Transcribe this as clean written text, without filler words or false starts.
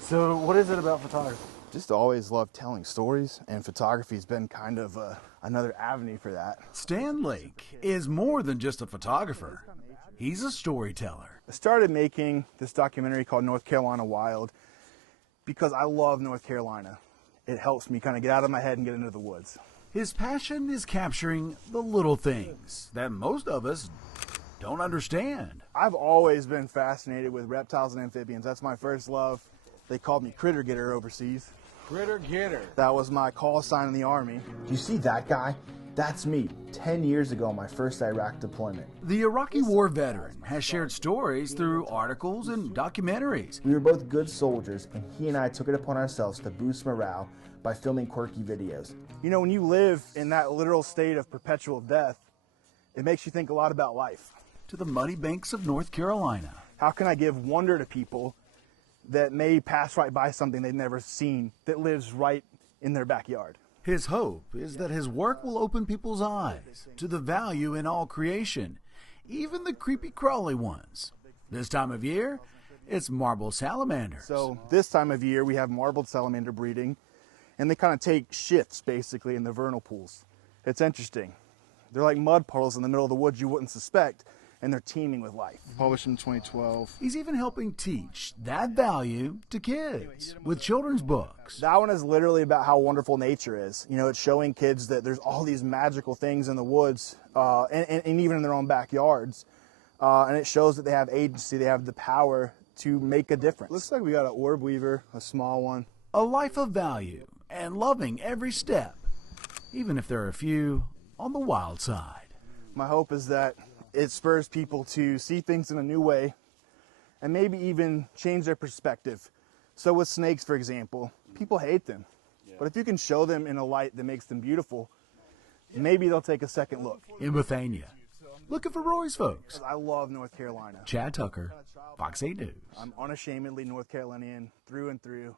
So what is it about photography? Just always loved telling stories, and photography's been kind of another avenue for that. Stan Lake is more than just a photographer. He's a storyteller. I started making this documentary called North Carolina Wild because I love North Carolina. It helps me kind of get out of my head and get into the woods. His passion is capturing the little things that most of us don't understand. I've always been fascinated with reptiles and amphibians. That's my first love. They called me Critter Getter overseas. Critter Getter. That was my call sign in the Army. Do you see that guy? That's me, 10 years ago on my first Iraq deployment. The Iraqi war veteran has shared stories through articles and documentaries. We were both good soldiers, and he and I took it upon ourselves to boost morale by filming quirky videos. You know, when you live in that literal state of perpetual death, it makes you think a lot about life. To the muddy banks of North Carolina. How can I give wonder to people that may pass right by something they've never seen that lives right in their backyard? His hope is that his work will open people's eyes to the value in all creation, even the creepy crawly ones. This time of year, it's marble salamanders. So this time of year, we have marbled salamander breeding, and they kind of take shifts, basically, in the vernal pools. It's interesting. They're like mud puddles in the middle of the woods you wouldn't suspect, and they're teeming with life. Published in 2012. He's even helping teach that value to kids with children's books. That one is literally about how wonderful nature is. You know, it's showing kids that there's all these magical things in the woods and even in their own backyards. And it shows that they have agency, they have the power to make a difference. Looks like we got an orb weaver, a small one. A life of value and loving every step, even if there are a few on the wild side. My hope is that it spurs people to see things in a new way and maybe even change their perspective. So with snakes, for example, people hate them. But if you can show them in a light that makes them beautiful, maybe they'll take a second look. In Bethania, looking for Roy's folks. I love North Carolina. Chad Tucker, Fox 8 News. I'm unashamedly North Carolinian through and through.